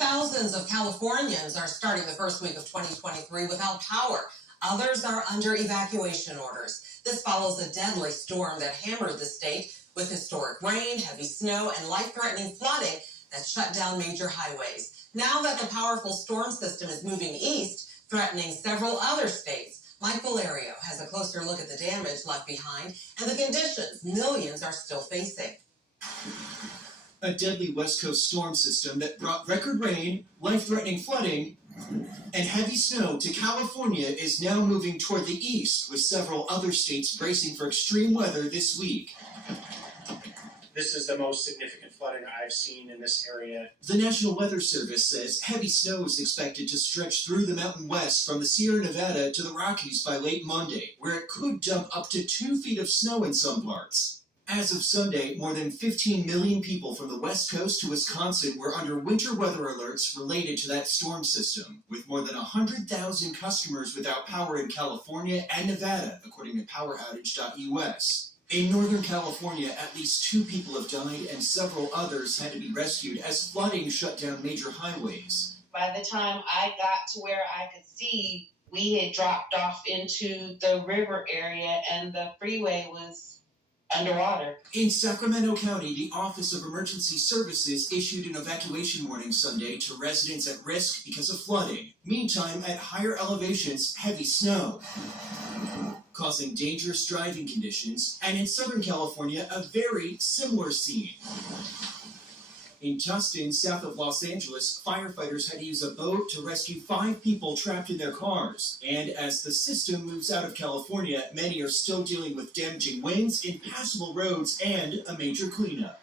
Thousands of Californians are starting the first week of 2023 without power. Others are under evacuation orders. This follows a deadly storm that hammered the state with historic rain, heavy snow, and life-threatening flooding that shut down major highways. Now that the powerful storm system is moving east, threatening several other states, Mike Valerio has a closer look at the damage left behind and the conditions millions are still facing. A deadly West Coast storm system that brought record rain, life-threatening flooding, and heavy snow to California is now moving toward the east, with several other states bracing for extreme weather this week. This is the most significant flooding I've seen in this area. The National Weather Service says heavy snow is expected to stretch through the Mountain West from the Sierra Nevada to the Rockies by late Monday, where it could dump up to 2 feet of snow in some parts. As of Sunday, more than 15 million people from the West Coast to Wisconsin were under winter weather alerts related to that storm system, with more than 100,000 customers without power in California and Nevada, according to poweroutage.us. In Northern California, at least 2 people have died and several others had to be rescued as flooding shut down major highways. By the time I got to where I could see, we had dropped off into the river area and the freeway was underwater. In Sacramento County, the Office of Emergency Services issued an evacuation warning Sunday to residents at risk because of flooding. Meantime, at higher elevations, heavy snow, causing dangerous driving conditions, and in Southern California, a very similar scene. In Tustin, south of Los Angeles, firefighters had to use a boat to rescue 5 people trapped in their cars. And as the system moves out of California, many are still dealing with damaging winds, impassable roads, and a major cleanup.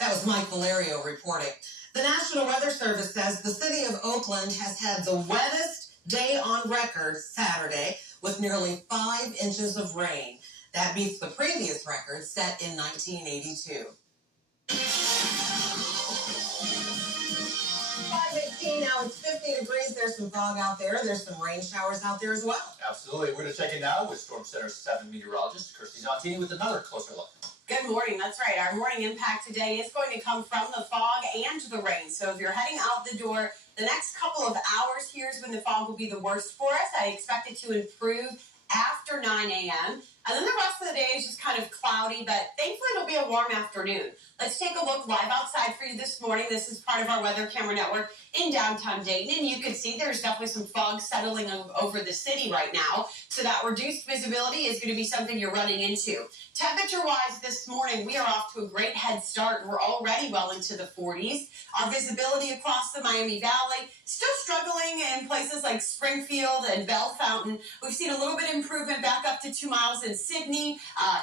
That was Mike Valerio reporting. The National Weather Service says the city of Oakland has had the wettest day on record Saturday, with nearly 5 inches of rain. That beats the previous record set in 1982. 5:18 now, it's 50 degrees. There's some fog out there. There's some rain showers out there as well. Absolutely. We're going to check in now with Storm Center 7 meteorologist Kirstie Zontini with another closer look. Good morning. That's right. Our morning impact today is going to come from the fog and the rain. So if you're heading out the door, the next couple of hours here is when the fog will be the worst for us. I expect it to improve after 9 a.m. And then the rest of the day is just kind of cloudy, but thankfully it'll be a warm afternoon. Let's take a look live outside for you this morning. This is part of our weather camera network in downtown Dayton, and you can see there's definitely some fog settling over the city right now. So that reduced visibility is going to be something you're running into. Temperature-wise this morning, we are off to a great head start. We're already well into the 40s. Our visibility across the Miami Valley, still struggling in places like Springfield and Bell Fountain. We've seen a little bit of improvement back up to 2 miles in Sydney,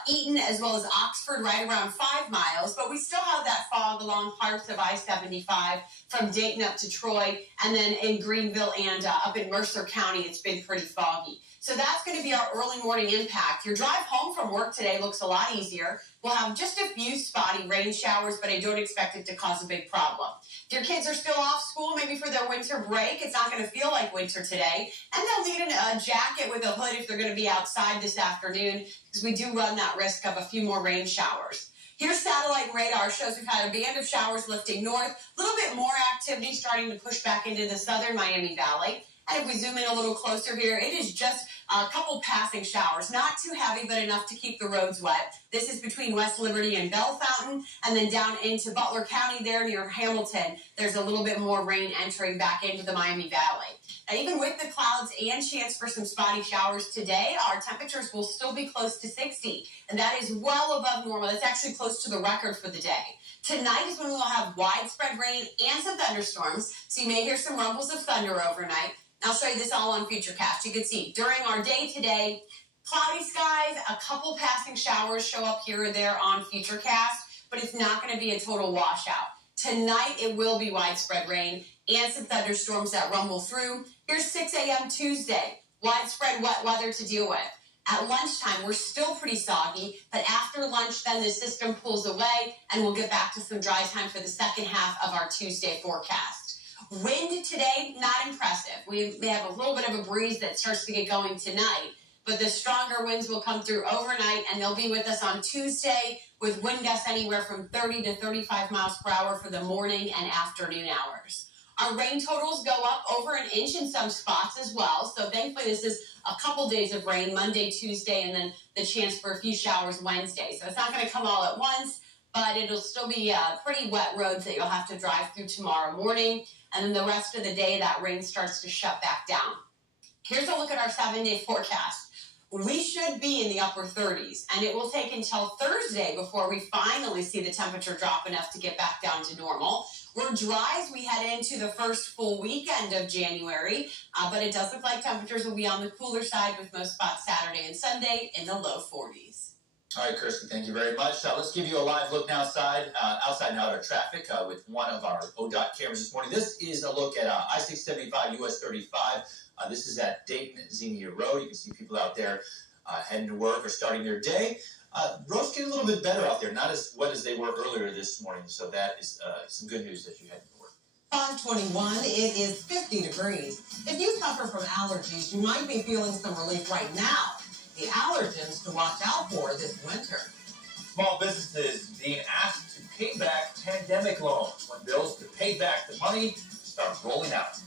Eaton, as well as Oxford, right around 5 miles. But we still have that fog along parts of I-75 from Dayton up to Troy, and then in Greenville and up in Mercer County, it's been pretty foggy. So that's going to be our early morning impact. Your drive home from work today looks a lot easier. We'll have just a few spotty rain showers, but I don't expect it to cause a big problem. If your kids are still off school, maybe for their winter break, it's not going to feel like winter today. And they'll need a jacket with a hood if they're going to be outside this afternoon, because we do run that risk of a few more rain showers. Here's satellite radar. Shows we've had a band of showers lifting north. A little bit more activity starting to push back into the southern Miami Valley. And if we zoom in a little closer here, it is just a couple passing showers. Not too heavy, but enough to keep the roads wet. This is between West Liberty and Bell Fountain, and then down into Butler County there near Hamilton. There's a little bit more rain entering back into the Miami Valley. Now, even with the clouds and chance for some spotty showers today, our temperatures will still be close to 60, and that is well above normal. That's actually close to the record for the day. Tonight is when we'll have widespread rain and some thunderstorms, so you may hear some rumbles of thunder overnight. I'll show you this all on Futurecast. You can see during our day today, cloudy skies, a couple passing showers show up here or there on Futurecast, but it's not going to be a total washout. Tonight, it will be widespread rain and some thunderstorms that rumble through. Here's 6 a.m. Tuesday, widespread wet weather to deal with. At lunchtime, we're still pretty soggy, but after lunch, then the system pulls away, and we'll get back to some dry time for the second half of our Tuesday forecast. Wind today, not impressive. We have a little bit of a breeze that starts to get going tonight, but the stronger winds will come through overnight, and they'll be with us on Tuesday with wind gusts anywhere from 30 to 35 miles per hour for the morning and afternoon hours. Our rain totals go up over an inch in some spots as well, so thankfully this is a couple days of rain, Monday, Tuesday, and then the chance for a few showers Wednesday. So it's not going to come all at once, but it'll still be pretty wet roads that you'll have to drive through tomorrow morning, and then the rest of the day that rain starts to shut back down. Here's a look at our 7-day forecast. We should be in the upper 30s, and it will take until Thursday before we finally see the temperature drop enough to get back down to normal. We're dry as we head into the first full weekend of January, but it does look like temperatures will be on the cooler side with most spots Saturday and Sunday in the low 40s. All right, Kirstie, thank you very much. Let's give you a live look now outside now at our traffic with one of our ODOT cameras this morning. This is a look at I-675 US 35. This is at Dayton Ohio Road. You can see people out there heading to work or starting their day. Roads get a little bit better out there, not as wet as they were earlier this morning, so that is some good news as you head to work. 521, it is 50 degrees. If you suffer from allergies, you might be feeling some relief right now. The allergens to watch out for this winter. Small businesses being asked to pay back pandemic loans when bills to pay back the money start rolling out.